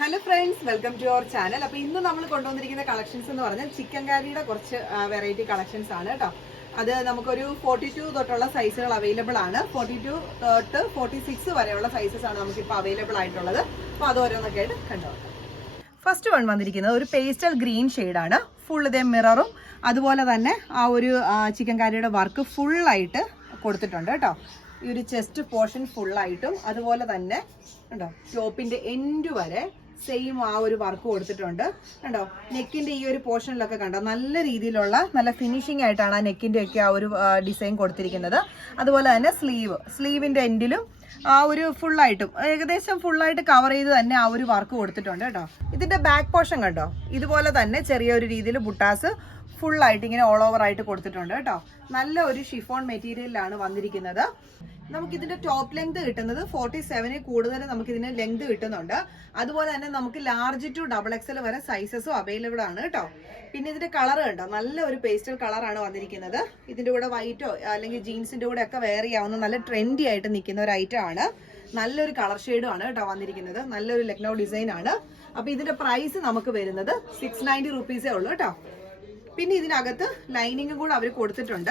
Hello friends welcome to our channel അപ്പൊ ഇന്ന് നമ്മൾ കൊണ്ടുവന്നിരിക്കുന്ന കളക്ഷൻസ് എന്ന് പറഞ്ഞാൽ ചിക്കൻ കാരിയുടെ കുറച്ച് വെറൈറ്റി കളക്ഷൻസ് ആണ് കേട്ടോ അത് നമുക്കൊരു ഫോർട്ടി ടു തൊട്ടുള്ള സൈസുകൾ അവൈലബിൾ ആണ്. ഫോർട്ടി ടു തൊട്ട് ഫോർട്ടി സിക്സ് വരെയുള്ള സൈസസ് ആണ് നമുക്ക് നമുക്കിപ്പോൾ അവൈലബിൾ ആയിട്ടുള്ളത്. അപ്പോൾ അത് ഓരോന്നൊക്കെ ആയിട്ട് കണ്ടുപോകാം ഫസ്റ്റ് വൺ വന്നിരിക്കുന്നത് ഒരു പേസ്റ്റൽ ഗ്രീൻ ആണ്. ഫുൾ ഇതേ മിററും അതുപോലെ തന്നെ ആ ഒരു ചിക്കൻ കാരിയുടെ വർക്ക് ഫുള്ളായിട്ട് കൊടുത്തിട്ടുണ്ട് കേട്ടോ ഈ ഒരു ചെസ്റ്റ് പോർഷൻ ഫുള്ളായിട്ടും അതുപോലെ തന്നെ ഉണ്ടോ? ടോപ്പിന്റെ എൻഡ് വരെ സെയിം ആ ഒരു വർക്ക് കൊടുത്തിട്ടുണ്ട്. കണ്ടോ? നെക്കിന്റെ ഈ ഒരു പോർഷനിലൊക്കെ കണ്ടോ? നല്ല രീതിയിലുള്ള നല്ല ഫിനിഷിംഗ് ആയിട്ടാണ് ആ നെക്കിന്റെ ഒക്കെ ആ ഒരു ഡിസൈൻ കൊടുത്തിരിക്കുന്നത്. അതുപോലെ തന്നെ സ്ലീവ് സ്ലീവിന്റെ എൻഡിലും ആ ഒരു ഫുള്ളായിട്ടും ഏകദേശം ഫുള്ളായിട്ട് കവർ ചെയ്ത് തന്നെ ആ ഒരു വർക്ക് കൊടുത്തിട്ടുണ്ട് കേട്ടോ. ഇതിന്റെ ബാക്ക് പോർഷൻ കണ്ടോ? ഇതുപോലെ തന്നെ ചെറിയ ഒരു രീതിയിൽ ബുട്ടാസ് ഫുള്ളായിട്ട് ഇങ്ങനെ ഓൾ ഓവർ ആയിട്ട് കൊടുത്തിട്ടുണ്ട് കേട്ടോ. നല്ല ഒരു ഷിഫോൺ മെറ്റീരിയലിലാണ് വന്നിരിക്കുന്നത്. നമുക്ക് ഇതിന്റെ ടോപ്പ് ലെങ്ത് കിട്ടുന്നത് ഫോർട്ടി സെവനിൽ കൂടുതൽ നമുക്ക് ഇതിന് ലെങ്ത് കിട്ടുന്നുണ്ട്. അതുപോലെ തന്നെ നമുക്ക് ലാർജ് ടു ഡബിൾ എക്സൽ വരെ സൈസസും അവൈലബിൾ ആണ് കേട്ടോ. പിന്നെ ഇതിന്റെ കളർ കണ്ടോ? നല്ല ഒരു പേസ്റ്റൽ കളറാണ് വന്നിരിക്കുന്നത്. ഇതിന്റെ കൂടെ വൈറ്റോ അല്ലെങ്കിൽ ജീൻസിന്റെ കൂടെ ഒക്കെ വെയർ ചെയ്യാവുന്ന നല്ല ട്രെൻഡി ആയിട്ട് നിൽക്കുന്ന ഒരു ഐറ്റം ആണ്. നല്ലൊരു കളർ ഷെയ്ഡും ആണ് കേട്ടോ വന്നിരിക്കുന്നത്. നല്ലൊരു ലക്നൗ ഡിസൈൻ ആണ്. അപ്പൊ ഇതിന്റെ പ്രൈസ് നമുക്ക് വരുന്നത് സിക്സ് നയന്റി റുപ്പീസേ ഉള്ളൂ കേട്ടോ. പിന്നെ ഇതിനകത്ത് ലൈനിങ്ങും കൂടെ അവർ കൊടുത്തിട്ടുണ്ട്.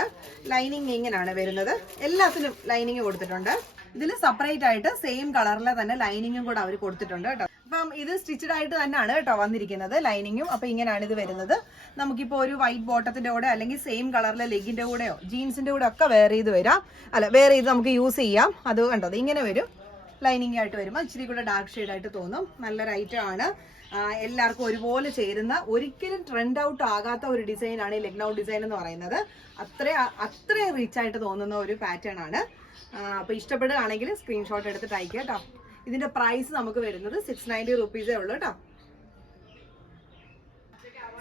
ലൈനിങ് ഇങ്ങനെയാണ് വരുന്നത്. എല്ലാത്തിനും ലൈനിങ് കൊടുത്തിട്ടുണ്ട്. ഇതിൽ സെപ്പറേറ്റ് ആയിട്ട് സെയിം കളറിലെ തന്നെ ലൈനിങ്ങും കൂടെ അവർ കൊടുത്തിട്ടുണ്ട് കേട്ടോ. അപ്പം ഇത് സ്റ്റിച്ചഡ് ആയിട്ട് തന്നെയാണ് കേട്ടോ വന്നിരിക്കുന്നത് ലൈനിങ്ങും അപ്പൊ ഇങ്ങനെയാണ് ഇത് വരുന്നത്. നമുക്കിപ്പോ ഒരു വൈറ്റ് ബോട്ടത്തിന്റെ കൂടെ അല്ലെങ്കിൽ സെയിം കളറിലെ ലെഗിന്റെ കൂടെയോ ജീൻസിന്റെ കൂടെ ഒക്കെ വേറെ ചെയ്ത് വരാം. അല്ല വേറെ ചെയ്ത് നമുക്ക് യൂസ് ചെയ്യാം. അത് കണ്ടത് ഇങ്ങനെ വരും. ലൈനിങ് ആയിട്ട് വരുമ്പോൾ ഇച്ചിരി കൂടെ ഡാർക്ക് ഷെയ്ഡ് ആയിട്ട് തോന്നും. നല്ല റൈറ്റ് ആണ്. എല്ലാവർക്കും ഒരുപോലെ ചേരുന്ന ഒരിക്കലും ട്രെൻഡ് ഔട്ട് ആകാത്ത ഒരു ഡിസൈനാണ് ഈ ലക്നൗ ഡിസൈൻ എന്ന് പറയുന്നത്. അത്ര അത്രയും റീച്ച് ആയിട്ട് തോന്നുന്ന ഒരു പാറ്റേൺ ആണ്. അപ്പോൾ അപ്പൊ ഇഷ്ടപ്പെടുകയാണെങ്കിൽ സ്ക്രീൻഷോട്ട് എടുത്തിട്ട് അയക്കുക കേട്ടോ ഇതിന്റെ പ്രൈസ് നമുക്ക് വരുന്നത് സിക്സ് നയന്റി റുപ്പീസേ ഉള്ളൂ കേട്ടോ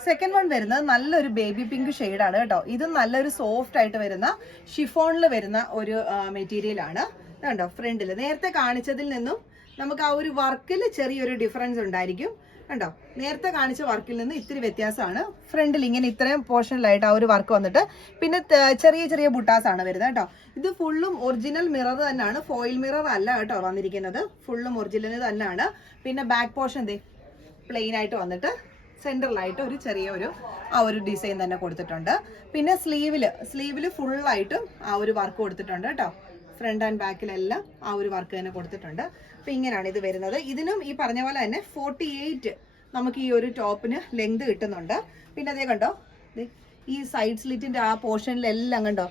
സെക്കൻഡ് വൺ വരുന്നത് നല്ലൊരു ബേബി പിങ്ക് ആണ് കേട്ടോ ഇത് നല്ലൊരു സോഫ്റ്റ് ആയിട്ട് വരുന്ന ഷിഫോണിൽ വരുന്ന ഒരു ഇത് കണ്ടോ ഫ്രണ്ടിൽ നേരത്തെ കാണിച്ചതിൽ നിന്നും നമുക്ക് ആ ഒരു വർക്കിൽ ചെറിയൊരു ഡിഫറൻസ് ഉണ്ടായിരിക്കും. കണ്ടോ? നേരത്തെ കാണിച്ച വർക്കിൽ നിന്ന് ഇത്തിരി വ്യത്യാസമാണ്. ഫ്രണ്ടിൽ ഇങ്ങനെ ഇത്രയും പോർഷനിലായിട്ട് ആ ഒരു വർക്ക് വന്നിട്ട്. പിന്നെ ചെറിയ ചെറിയ ബുട്ടാസ് ആണ് വരുന്നത് കേട്ടോ. ഇത് ഫുള്ളും ഒറിജിനൽ മിറർ തന്നെയാണ്. ഫോയിൽ മിറർ അല്ല കേട്ടോ വന്നിരിക്കുന്നത്. ഫുള്ളും ഒറിജിനൽ തന്നെയാണ്. പിന്നെ ബാക്ക് പോർഷൻ എന്തേ പ്ലെയിൻ ആയിട്ട് വന്നിട്ട് സെന്ററിലായിട്ട് ഒരു ചെറിയ ഒരു ആ ഒരു ഡിസൈൻ തന്നെ കൊടുത്തിട്ടുണ്ട്. പിന്നെ സ്ലീവിൽ സ്ലീവിൽ ഫുള്ളായിട്ടും ആ ഒരു വർക്ക് കൊടുത്തിട്ടുണ്ട് കേട്ടോ. ഫ്രണ്ട് ആൻഡ് ബാക്കിലെല്ലാം ആ ഒരു വർക്ക് തന്നെ കൊടുത്തിട്ടുണ്ട്. അപ്പം ഇങ്ങനെയാണ് ഇത് വരുന്നത്. ഇതിനും ഈ പറഞ്ഞ പോലെ തന്നെ ഫോർട്ടി എയ്റ്റ് നമുക്ക് ഈ ഒരു ടോപ്പിന് ലെങ്ത് കിട്ടുന്നുണ്ട്. പിന്നെ അതേ കണ്ടോ? ഈ സൈഡ് സ്ലിറ്റിന്റെ ആ പോർഷനിലെല്ലാം കണ്ടോ?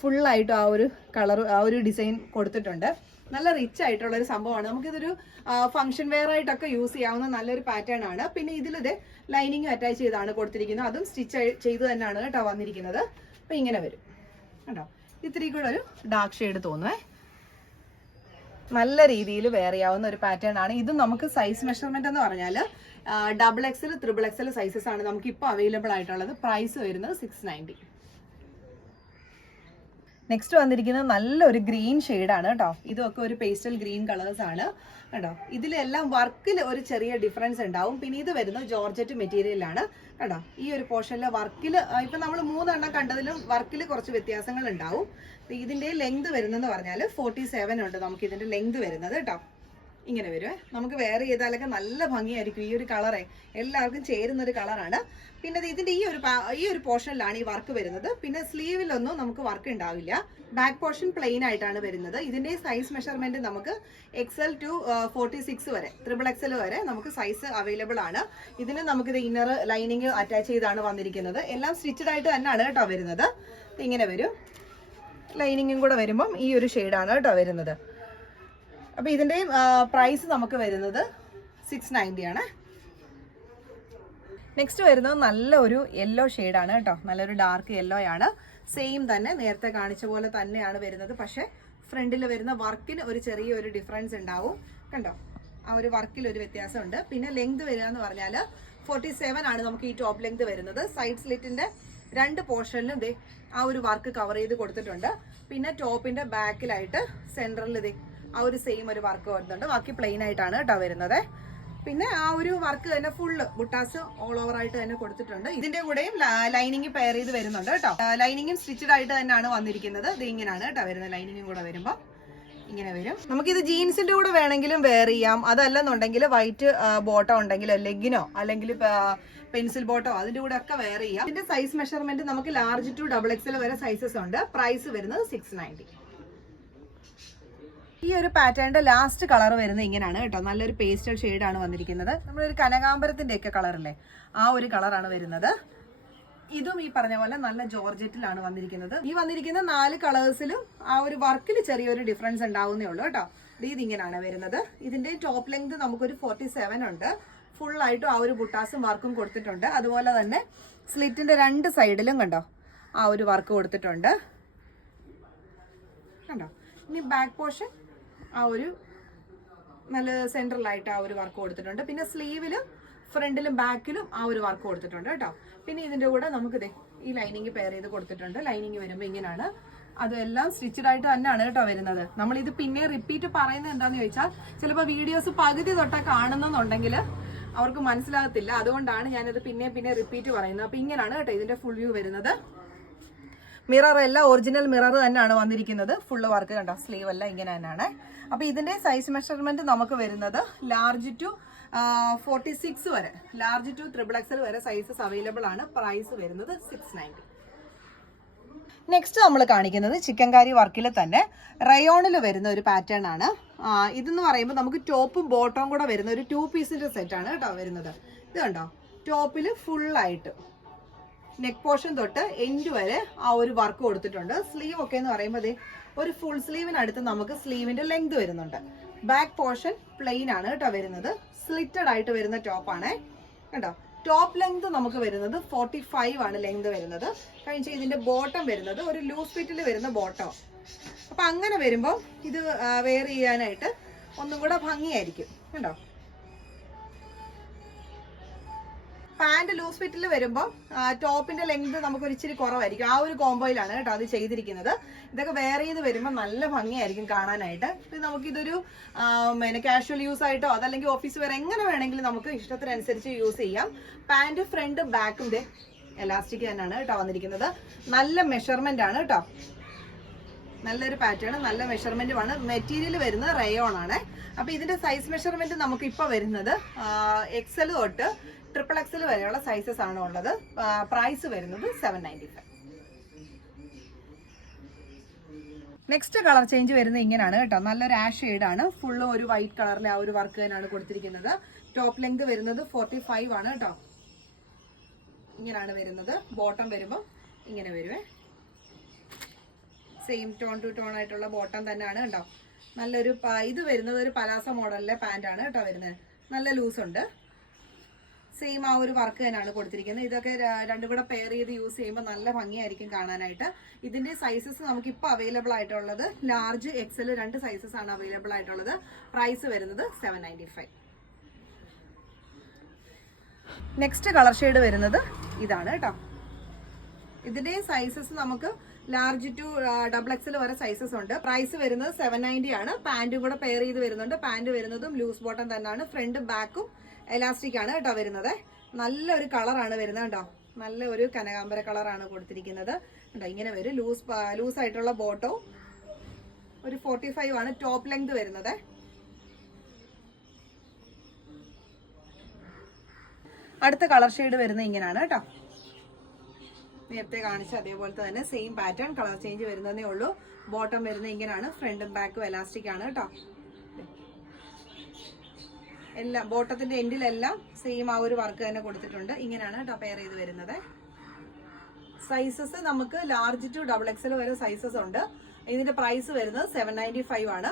ഫുള്ളായിട്ട് ആ ഒരു കളർ ആ ഒരു ഡിസൈൻ കൊടുത്തിട്ടുണ്ട്. നല്ല റിച്ച് ആയിട്ടുള്ള ഒരു സംഭവമാണ്. നമുക്കിതൊരു ഫംഗ്ഷൻ വെയർ ആയിട്ടൊക്കെ യൂസ് ചെയ്യാവുന്ന നല്ലൊരു പാറ്റേൺ ആണ്. പിന്നെ ഇതിലിത് ലൈനിങ് അറ്റാച്ച് ചെയ്താണ് കൊടുത്തിരിക്കുന്നത്. അതും സ്റ്റിച്ച് ചെയ്ത് തന്നെയാണ് കേട്ടോ വന്നിരിക്കുന്നത്. അപ്പം ഇങ്ങനെ വരും. കേട്ടോ ഇത്തിരി കൂടെ ഒരു ഡാർക്ക് ഷെയ്ഡ് തോന്നുവേ. നല്ല രീതിയിൽ വെയർ ചെയ്യാവുന്ന ഒരു പാറ്റേൺ ആണ്. ഇത് നമുക്ക് സൈസ് മെഷർമെന്റ് എന്ന് പറഞ്ഞാൽ double XL triple XL sizes ആണ് നമുക്ക് ഇപ്പോൾ അവൈലബിൾ ആയിട്ടുള്ളത്. പ്രൈസ് വരുന്നത് സിക്സ് നയന്റി നെക്സ്റ്റ് വന്നിരിക്കുന്നത് നല്ലൊരു ഗ്രീൻ ആണ് കേട്ടോ ഇതൊക്കെ ഒരു പേസ്റ്റൽ ഗ്രീൻ കളേഴ്സ് ആണ് കേട്ടോ ഇതിലെല്ലാം വർക്കിൽ ഒരു ചെറിയ ഡിഫറൻസ് ഉണ്ടാവും. പിന്നെ ഇത് വരുന്നത് ജോർജറ്റ് മെറ്റീരിയലാണ് കേട്ടോ ഈ ഒരു പോർഷനിലെ വർക്കിൽ ഇപ്പം നമ്മൾ മൂന്നെണ്ണം കണ്ടതിലും വർക്കിൽ കുറച്ച് വ്യത്യാസങ്ങൾ ഉണ്ടാവും. ഇതിന്റെ ലെങ്ത് വരുന്നതെന്ന് പറഞ്ഞാൽ ഫോർട്ടി സെവൻ ഉണ്ട് നമുക്ക് ഇതിന്റെ ലെങ്ത് വരുന്നത് കേട്ടോ ഇങ്ങനെ വരുമേ നമുക്ക് വേറെ ചെയ്താലൊക്കെ നല്ല ഭംഗിയായിരിക്കും ഈ ഒരു കളറെ. എല്ലാവർക്കും ചേരുന്ന ഒരു കളറാണ്. പിന്നെ ഇതിന്റെ ഈ ഒരു ഈ ഒരു പോർഷനിലാണ് ഈ വർക്ക് വരുന്നത്. പിന്നെ സ്ലീവിലൊന്നും നമുക്ക് വർക്ക് ഉണ്ടാവില്ല. ബാക്ക് പോർഷൻ പ്ലെയിൻ ആയിട്ടാണ് വരുന്നത്. ഇതിന്റെ സൈസ് മെഷർമെന്റ് നമുക്ക് എക്സൽ ടു ഫോർട്ടി സിക്സ് വരെ ത്രിബിൾ എക്സൽ വരെ നമുക്ക് സൈസ് അവൈലബിൾ ആണ്. ഇതിന് നമുക്കിത് ഇന്നർ ലൈനിങ് അറ്റാച്ച് ചെയ്താണ് വന്നിരിക്കുന്നത്. എല്ലാം സ്റ്റിച്ചഡ് ആയിട്ട് തന്നെയാണ് കേട്ടോ വരുന്നത്. ഇങ്ങനെ വരും. ലൈനിങ്ങും കൂടെ വരുമ്പം ഈ ഒരു ഷെയ്ഡാണ് കേട്ടോ വരുന്നത്. അപ്പോൾ ഇതിന്റെയും പ്രൈസ് നമുക്ക് വരുന്നത് സിക്സ് നയന്റി ആണ്. നെക്സ്റ്റ് വരുന്നത് നല്ല ഒരു യെല്ലോ ആണ് കേട്ടോ. നല്ലൊരു ഡാർക്ക് യെല്ലോ ആണ്. സെയിം തന്നെ നേരത്തെ കാണിച്ച പോലെ തന്നെയാണ് വരുന്നത്. പക്ഷേ ഫ്രണ്ടിൽ വരുന്ന വർക്കിന് ഒരു ചെറിയൊരു ഡിഫറൻസ് ഉണ്ടാവും. കണ്ടോ? ആ ഒരു വർക്കിൽ ഒരു വ്യത്യാസമുണ്ട്. പിന്നെ ലെങ്ത് വരിക എന്ന് പറഞ്ഞാൽ ഫോർട്ടി സെവൻ ആണ് നമുക്ക് ഈ ടോപ്പ് ലെങ്ത് വരുന്നത്. സൈഡ് സ്ലിറ്റിന്റെ രണ്ട് പോർഷനിലും ഇതേ ആ ഒരു വർക്ക് കവർ ചെയ്ത് കൊടുത്തിട്ടുണ്ട്. പിന്നെ ടോപ്പിന്റെ ബാക്കിലായിട്ട് സെൻട്രലിൽ ദേ ആ ഒരു സെയിം ഒരു വർക്ക് വരുന്നുണ്ട് ബാക്കി പ്ലെയിൻ ആയിട്ടാണ് കേട്ടോ വരുന്നത്. പിന്നെ ആ ഒരു വർക്ക് തന്നെ ഫുള്ള് ബുട്ടാസ് ഓൾ ഓവർ ആയിട്ട് തന്നെ കൊടുത്തിട്ടുണ്ട്. ഇതിന്റെ കൂടെയും ലൈനിങ് പെയർ ചെയ്ത് വരുന്നുണ്ട് കേട്ടോ. ലൈനിങ്ങും സ്റ്റിച്ചഡ് ആയിട്ട് തന്നെയാണ് വന്നിരിക്കുന്നത്. ഇത് ഇങ്ങനെയാണ് കേട്ടോ വരുന്നത്. ലൈനിങ്ങും കൂടെ വരുമ്പോൾ ഇങ്ങനെ വരും. നമുക്കിത് ജീൻസിന്റെ കൂടെ വേണമെങ്കിലും വെയർ ചെയ്യാം. അതല്ലെന്നുണ്ടെങ്കിൽ വൈറ്റ് ബോട്ടോ ഉണ്ടെങ്കിലോ ലെഗിനോ അല്ലെങ്കിൽ പെൻസിൽ ബോട്ടോ അതിന്റെ കൂടെ ഒക്കെ വെയർ ചെയ്യാം. ഇതിന്റെ സൈസ് മെഷർമെന്റ് നമുക്ക് ലാർജ് ടു ഡബിൾ എക്സൽ വരെ സൈസസ് ഉണ്ട്. പ്രൈസ് വരുന്നത് സിക്സ് നയന്റി ഈ ഒരു പാറ്റേണിന്റെ ലാസ്റ്റ് കളർ വരുന്നത് ഇങ്ങനെയാണ് കേട്ടോ. നല്ലൊരു പേസ്റ്റൽ ഷെയ്ഡാണ് വന്നിരിക്കുന്നത്. നമ്മളൊരു കനകാമ്പരത്തിന്റെ ഒക്കെ കളറല്ലേ ആ ഒരു കളറാണ് വരുന്നത്. ഇതും ഈ പറഞ്ഞ പോലെ നല്ല ജോർജറ്റിലാണ് വന്നിരിക്കുന്നത്. ഈ വന്നിരിക്കുന്ന നാല് കളേഴ്സിലും ആ ഒരു വർക്കിൽ ചെറിയൊരു ഡിഫറൻസ് ഉണ്ടാവുന്നേ ഉള്ളൂ കേട്ടോ. ഇത് ഇതിങ്ങനെയാണ് വരുന്നത്. ഇതിന്റെ ടോപ്പ് ലെങ്ത് നമുക്കൊരു ഫോർട്ടി സെവൻ ഉണ്ട്. ഫുൾ ആയിട്ടും ആ ഒരു ബുട്ടാസും വർക്കും കൊടുത്തിട്ടുണ്ട്. അതുപോലെ തന്നെ സ്ലിറ്റിന്റെ രണ്ട് സൈഡിലും കണ്ടോ? ആ ഒരു വർക്ക് കൊടുത്തിട്ടുണ്ട്. കണ്ടോ? ഇനി ബാക്ക് പോർഷൻ ആ ഒരു നല്ല സെൻട്രലായിട്ട് ആ ഒരു വർക്ക് കൊടുത്തിട്ടുണ്ട്. പിന്നെ സ്ലീവിലും ഫ്രണ്ടിലും ബാക്കിലും ആ ഒരു വർക്ക് കൊടുത്തിട്ടുണ്ട് കേട്ടോ. പിന്നെ ഇതിന്റെ കൂടെ നമുക്ക് ദേ ഈ ലൈനിങ് പെയർ ചെയ്ത് കൊടുത്തിട്ടുണ്ട്. ലൈനിങ് വരുമ്പോൾ ഇങ്ങനെയാണ് അതെല്ലാം സ്റ്റിച്ചഡ് ആയിട്ട് തന്നെയാണ് കേട്ടോ വരുന്നത്. നമ്മൾ ഇത് പിന്നെ റിപ്പീറ്റ് പറയുന്നത് എന്താന്ന് ചോദിച്ചാൽ ചിലപ്പോൾ വീഡിയോസ് പകുതി തൊട്ടാ കാണുന്നെന്നുണ്ടെങ്കിൽ അവർക്ക് മനസ്സിലാകത്തില്ല. അതുകൊണ്ടാണ് ഞാനത് പിന്നെ പിന്നെ റിപ്പീറ്റ് പറയുന്നത്. അപ്പം ഇങ്ങനെയാണ് കേട്ടോ ഇതിന്റെ ഫുൾ വ്യൂ വരുന്നത്. മിറർ എല്ലാം ഒറിജിനൽ മിറർ തന്നെയാണ് വന്നിരിക്കുന്നത്. ഫുള്ള് വർക്ക് കണ്ടോ? സ്ലീവ് എല്ലാം ഇങ്ങനെ തന്നെയാണ്. അപ്പോൾ ഇതിന്റെ സൈസ് മെഷർമെന്റ് നമുക്ക് വരുന്നത് ലാർജ് ടു ഫോർട്ടി സിക്സ് വരെ. Large to triple XL sizes sizes available ആണ്. പ്രൈസ് വരുന്നത് സിക്സ് നയന്റി നെക്സ്റ്റ് നമ്മൾ കാണിക്കുന്നത് ചിക്കൻ കാരി വർക്കിൽ തന്നെ റയോണിൽ വരുന്ന ഒരു പാറ്റേൺ ആണ്. ഇതെന്ന് പറയുമ്പോൾ നമുക്ക് ടോപ്പും ബോട്ടവും കൂടെ വരുന്ന ഒരു ടു പീസിന്റെ സെറ്റ് ആണ് കേട്ടോ വരുന്നത്. ഇത് കണ്ടോ? ടോപ്പിൽ ഫുള്ളായിട്ട് നെക്ക് പോർഷൻ തൊട്ട് എൻഡ് വരെ ആ ഒരു വർക്ക് കൊടുത്തിട്ടുണ്ട്. സ്ലീവ് ഒക്കെ എന്ന് പറയുമ്പോൾ ഒരു ഫുൾ സ്ലീവിനടുത്ത് നമുക്ക് സ്ലീവിന്റെ ലെങ്ത് വരുന്നുണ്ട്. ബാക്ക് പോർഷൻ പ്ലെയിൻ ആണ് കേട്ടോ വരുന്നത്. സ്ലിറ്റഡ് ആയിട്ട് വരുന്ന ടോപ്പാണ് കേട്ടോ ടോപ്പ് ലെങ്ത് നമുക്ക് വരുന്നത് ഫോർട്ടി ഫൈവ് ആണ് ലെങ്ത് വരുന്നത്. കഴിഞ്ഞ ഇതിന്റെ ബോട്ടം വരുന്നത് ഒരു ലൂസ് ഫിറ്റിൽ വരുന്ന ബോട്ടം അപ്പൊ അങ്ങനെ വരുമ്പോൾ ഇത് വെയർ ചെയ്യാനായിട്ട് ഒന്നും കൂടെ ഭംഗിയായിരിക്കും. കണ്ടോ? പാന്റ് ലൂസ് ഫിറ്റിൽ വരുമ്പോൾ ടോപ്പിന്റെ ലെങ്ത് നമുക്ക് ഒരു ഇച്ചിരി കുറവായിരിക്കും. ആ ഒരു കോംബോയിലാണ് കേട്ടോ അത് ചെയ്തിരിക്കുന്നത്. ഇതൊക്കെ വേറെ ചെയ്ത് വരുമ്പോൾ നല്ല ഭംഗിയായിരിക്കും കാണാനായിട്ട്. ഇത് നമുക്കിതൊരു പിന്നെ കാഷ്വൽ യൂസ് ആയിട്ടോ അതല്ലെങ്കിൽ ഓഫീസ് വെയർ എങ്ങനെ വേണമെങ്കിലും നമുക്ക് ഇഷ്ടത്തിനനുസരിച്ച് യൂസ് ചെയ്യാം. പാന്റ് ഫ്രണ്ട് ബാക്കിന്റെ എലാസ്റ്റിക് തന്നെയാണ് കേട്ടോ വന്നിരിക്കുന്നത്. നല്ല മെഷർമെന്റ് ആണ് കേട്ടോ. നല്ലൊരു പാറ്റേൺ നല്ല മെഷർമെന്റ് ആണ് മെറ്റീരിയൽ വരുന്നത് റയോൺ ആണ്. അപ്പൊ ഇതിന്റെ സൈസ് മെഷർമെന്റ് നമുക്ക് ഇപ്പൊ വരുന്നത് എക്സൽ തൊട്ട് ട്രിപ്പിൾ എക്സൽ വരെയുള്ള സൈസസ് ആണ് ഉള്ളത്. പ്രൈസ് വരുന്നത് seven ninety five next colour change വരുന്നത് ഇങ്ങനെയാണ് കേട്ടോ. നല്ലൊരു ആഷ് ആണ്. ഫുള്ളും ഒരു വൈറ്റ് കളറിലെ ആ ഒരു വർക്ക് തന്നെയാണ് കൊടുത്തിരിക്കുന്നത്. ടോപ്പ് ലെങ്ത് വരുന്നത് ഫോർട്ടി ഫൈവ് ആണ് കേട്ടോ. ഇങ്ങനെയാണ് വരുന്നത്. ബോട്ടം വരുമ്പോൾ ഇങ്ങനെ വരുവേ. സെയിം ടോൺ ടു ടോൺ ആയിട്ടുള്ള ബോട്ടം തന്നെയാണ് കേട്ടോ. നല്ലൊരു ഇത് വരുന്നത് ഒരു പലാസ മോഡലിലെ പാന്റ് ആണ് കേട്ടോ വരുന്നത്. നല്ല ലൂസ് ഉണ്ട്. സെയിം ആ ഒരു വർക്ക് തന്നെയാണ് കൊടുത്തിരിക്കുന്നത്. ഇതൊക്കെ രണ്ടും കൂടെ പെയർ ചെയ്ത് യൂസ് ചെയ്യുമ്പോൾ നല്ല ഭംഗിയായിരിക്കും കാണാനായിട്ട്. ഇതിന്റെ സൈസസ് നമുക്ക് ഇപ്പോൾ അവൈലബിൾ ആയിട്ടുള്ളത് ലാർജ് എക്സൽ രണ്ട് സൈസസ് ആണ് അവൈലബിൾ ആയിട്ടുള്ളത്. പ്രൈസ് വരുന്നത് സെവൻ നെക്സ്റ്റ് കളർ ഷെയ്ഡ് വരുന്നത് ഇതാണ് കേട്ടോ. ഇതിന്റെയും സൈസസ് നമുക്ക് ലാർജ് ടു ഡബിൾ എക്സൽ വരെ സൈസസ് ഉണ്ട്. പ്രൈസ് വരുന്നത് സെവൻ നയന്റി ആണ്. പാന്റും കൂടെ പെയർ ചെയ്ത് വരുന്നുണ്ട്. പാന്റ് വരുന്നതും ലൂസ് ബോട്ടം തന്നെയാണ്. ഫ്രണ്ടും ബാക്കും എലാസ്റ്റിക് ആണ് കേട്ടോ വരുന്നത്. നല്ലൊരു കളറാണ് വരുന്നത് കേട്ടോ. നല്ല ഒരു കനകാമ്പര കളറാണ് കൊടുത്തിരിക്കുന്നത്. കേട്ടോ ഇങ്ങനെ വരും ലൂസ് ലൂസ് ആയിട്ടുള്ള ബോട്ടോ ഒരു ഫോർട്ടി ഫൈവ് ആണ് ടോപ്പ് ലെങ്ത് വരുന്നത്. അടുത്ത കളർ ഷെയ്ഡ് വരുന്നത് ഇങ്ങനെയാണ് കേട്ടോ. നേരത്തെ കാണിച്ച അതേപോലെ തന്നെ സെയിം പാറ്റേൺ കളർ ചേഞ്ച് വരുന്നതേ ഉള്ളൂ. ബോട്ടം വരുന്ന ഇങ്ങനെയാണ്. ഫ്രണ്ടും ബാക്കും എലാസ്റ്റിക് ആണ് കേട്ടോ. എല്ലാം ബോട്ടത്തിന്റെ എൻഡിലെല്ലാം സെയിം ആ ഒരു വർക്ക് തന്നെ കൊടുത്തിട്ടുണ്ട്. ഇങ്ങനെയാണ് കേട്ടോ പെയർ ചെയ്ത് വരുന്നത്. സൈസസ് നമുക്ക് ലാർജ് ടു ഡബിൾ എക്സൽ വരെ സൈസസ് ഉണ്ട്. ഇതിന്റെ പ്രൈസ് വരുന്നത് സെവൻ നയന്റി ഫൈവ് ആണ്.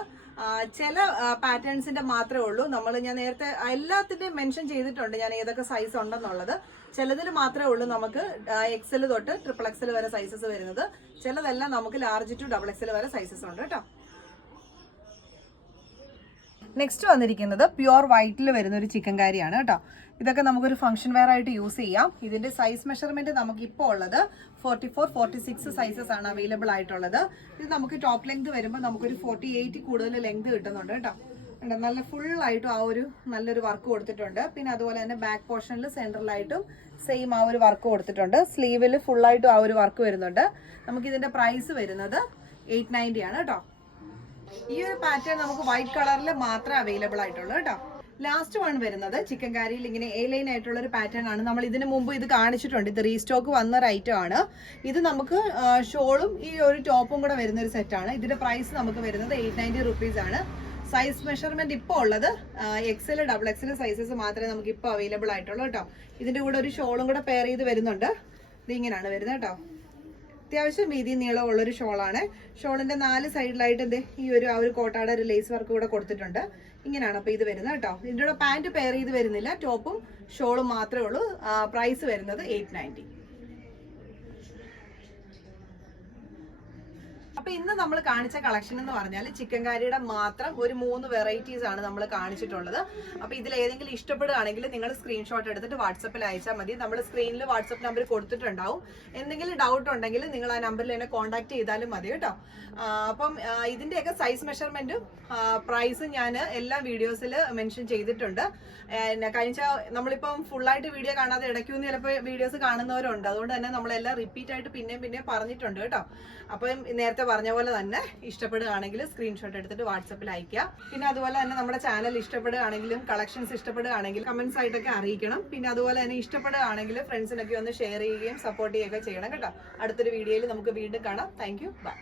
ചില പാറ്റേൺസിന്റെ മാത്രമേ ഉള്ളൂ. നമ്മൾ ഞാൻ നേരത്തെ എല്ലാത്തിന്റെയും മെൻഷൻ ചെയ്തിട്ടുണ്ട് ഞാൻ ഏതൊക്കെ സൈസ് ഉണ്ടെന്നുള്ളത്. ചിലതിൽ മാത്രമേ ഉള്ളൂ നമുക്ക് എക്സൽ തൊട്ട് ട്രിപ്പിൾ എക്സൽ വരെ സൈസസ് വരുന്നത്. ചിലതെല്ലാം നമുക്ക് ലാർജ് ടു ഡബിൾ എക്സൽ വരെ സൈസസ് ഉണ്ട് കേട്ടോ. നെക്സ്റ്റ് വന്നിരിക്കുന്നത് പ്യുവർ വൈറ്റിൽ വരുന്ന ഒരു ചിക്കൻ കാരിയാണ് കേട്ടോ. ഇതൊക്കെ നമുക്കൊരു ഫംഗ്ഷൻ വെയർ ആയിട്ട് യൂസ് ചെയ്യാം. ഇതിന്റെ സൈസ് മെഷർമെന്റ് നമുക്ക് ഇപ്പോൾ ഉള്ളത് forty four forty six sizes ആണ് അവൈലബിൾ ആയിട്ടുള്ളത്. ഇത് നമുക്ക് ടോപ്പ് ലെങ്ത് വരുമ്പോൾ നമുക്കൊരു ഫോർട്ടി എയ്റ്റ് കൂടുതൽ ലെങ്ത് കിട്ടുന്നുണ്ട് കേട്ടോ? നല്ല ഫുൾ ആയിട്ടും ആ ഒരു നല്ലൊരു വർക്ക് കൊടുത്തിട്ടുണ്ട്. പിന്നെ അതുപോലെ തന്നെ ബാക്ക് പോർഷനിൽ സെൻട്രലായിട്ടും സെയിം ആ ഒരു വർക്ക് കൊടുത്തിട്ടുണ്ട്. സ്ലീവിൽ ഫുള്ളായിട്ടും ആ ഒരു വർക്ക് വരുന്നുണ്ട്. നമുക്ക് ഇതിന്റെ പ്രൈസ് വരുന്നത് എയ്റ്റ് നയന്റി ആണ് കേട്ടോ. ഈ ഒരു പാറ്റേൺ നമുക്ക് വൈറ്റ് കളറിൽ മാത്രമേ അവൈലബിൾ ആയിട്ടുള്ളൂ കേട്ടോ. ലാസ്റ്റ് വൺ വരുന്നത് ചിക്കൻ കാരിയിൽ ഇങ്ങനെ എ ലൈൻ ആയിട്ടുള്ള ഒരു പാറ്റേൺ ആണ്. നമ്മൾ ഇതിനു മുമ്പ് ഇത് കാണിച്ചിട്ടുണ്ട്. ഇത് റീസ്റ്റോക്ക് വന്ന ഐറ്റം ആണ്. ഇത് നമുക്ക് ഷോളും ഈ ഒരു ടോപ്പും കൂടെ വരുന്ന ഒരു സെറ്റാണ് ഇതിന്റെ പ്രൈസ് നമുക്ക് വരുന്നത് എയ്റ്റ് നയന്റി റുപ്പീസ് ആണ്. സൈസ് മെഷർമെന്റ് ഇപ്പോൾ ഉള്ളത് എക്സൽ ഡബിൾ എക്സൽ സൈസസ് മാത്രമേ നമുക്ക് ഇപ്പോൾ അവൈലബിൾ ആയിട്ടുള്ളൂ കേട്ടോ. ഇതിന്റെ കൂടെ ഒരു ഷോളും കൂടെ പെയർ ചെയ്ത് വരുന്നുണ്ട്. ഇത് ഇങ്ങനെയാണ് വരുന്നത് കേട്ടോ. അത്യാവശ്യം വീതി നീളമുള്ള ഒരു ഷോളാണ്. ഷോളിന്റെ നാല് സൈഡിലായിട്ട് എന്ത് ഈ ഒരു ആ ഒരു കോട്ടാടെ ഒരു ലേസ് വർക്ക് കൂടെ കൊടുത്തിട്ടുണ്ട്. ഇങ്ങനെയാണ് അപ്പൊ ഇത് വരുന്നത് കേട്ടോ. ഇതിന്റെ കൂടെ പാന്റ് പെയർ ചെയ്ത് വരുന്നില്ല. ടോപ്പും ഷോളും മാത്രമേ ഉള്ളൂ. പ്രൈസ് വരുന്നത് എയ്റ്റ് നയന്റി അപ്പൊ ഇന്ന് നമ്മൾ കാണിച്ച കളക്ഷൻ എന്ന് പറഞ്ഞാൽ ചിക്കൻ കാരിയുടെ മാത്രം ഒരു മൂന്ന് വെറൈറ്റീസ് ആണ് നമ്മൾ കാണിച്ചിട്ടുള്ളത്. അപ്പൊ ഇതിൽ ഏതെങ്കിലും ഇഷ്ടപ്പെടുകയാണെങ്കിൽ നിങ്ങൾ സ്ക്രീൻഷോട്ട് എടുത്തിട്ട് വാട്സപ്പിൽ അയച്ചാൽ മതി. നമ്മൾ സ്ക്രീനിൽ വാട്സപ്പ് നമ്പർ കൊടുത്തിട്ടുണ്ടാവും. എന്തെങ്കിലും ഡൗട്ട് ഉണ്ടെങ്കിൽ നിങ്ങൾ ആ നമ്പറിൽ എന്നെ കോൺടാക്ട് ചെയ്താലും മതി കേട്ടോ. അപ്പം ഇതിന്റെയൊക്കെ സൈസ് മെഷർമെന്റും പ്രൈസും ഞാൻ എല്ലാ വീഡിയോസിൽ മെൻഷൻ ചെയ്തിട്ടുണ്ട്. കഴിഞ്ഞ നമ്മളിപ്പം ഫുള്ളായിട്ട് വീഡിയോ കാണാതെ ഇടയ്ക്കൊന്നും ചിലപ്പോൾ വീഡിയോസ് കാണുന്നവരുണ്ട്. അതുകൊണ്ട് തന്നെ നമ്മളെല്ലാം റിപ്പീറ്റ് ആയിട്ട് പിന്നെയും പിന്നെയും പറഞ്ഞിട്ടുണ്ട് കേട്ടോ. അപ്പം നേരത്തെ പറഞ്ഞ പോലെ തന്നെ ഇഷ്ടപ്പെടുകയാണെങ്കിൽ സ്ക്രീൻഷോട്ട് എടുത്തിട്ട് വാട്സപ്പിൽ അയക്കുക പിന്നെ അതുപോലെ തന്നെ നമ്മുടെ ചാനൽ ഇഷ്ടപ്പെടുകയാണെങ്കിലും കളക്ഷൻസ് ഇഷ്ടപ്പെടുകയാണെങ്കിൽ കമന്റ്സ് ആയിട്ടൊക്കെ അറിയിക്കണം. പിന്നെ അതുപോലെ തന്നെ ഇഷ്ടപ്പെടുകയാണെങ്കിൽ ഫ്രണ്ട്സിനൊക്കെ ഒന്ന് ഷെയർ ചെയ്യുകയും സപ്പോർട്ട് ചെയ്യുകയൊക്കെ ചെയ്യണം കേട്ടോ. അടുത്തൊരു വീഡിയോയിൽ നമുക്ക് വീണ്ടും കാണാം. Thank you by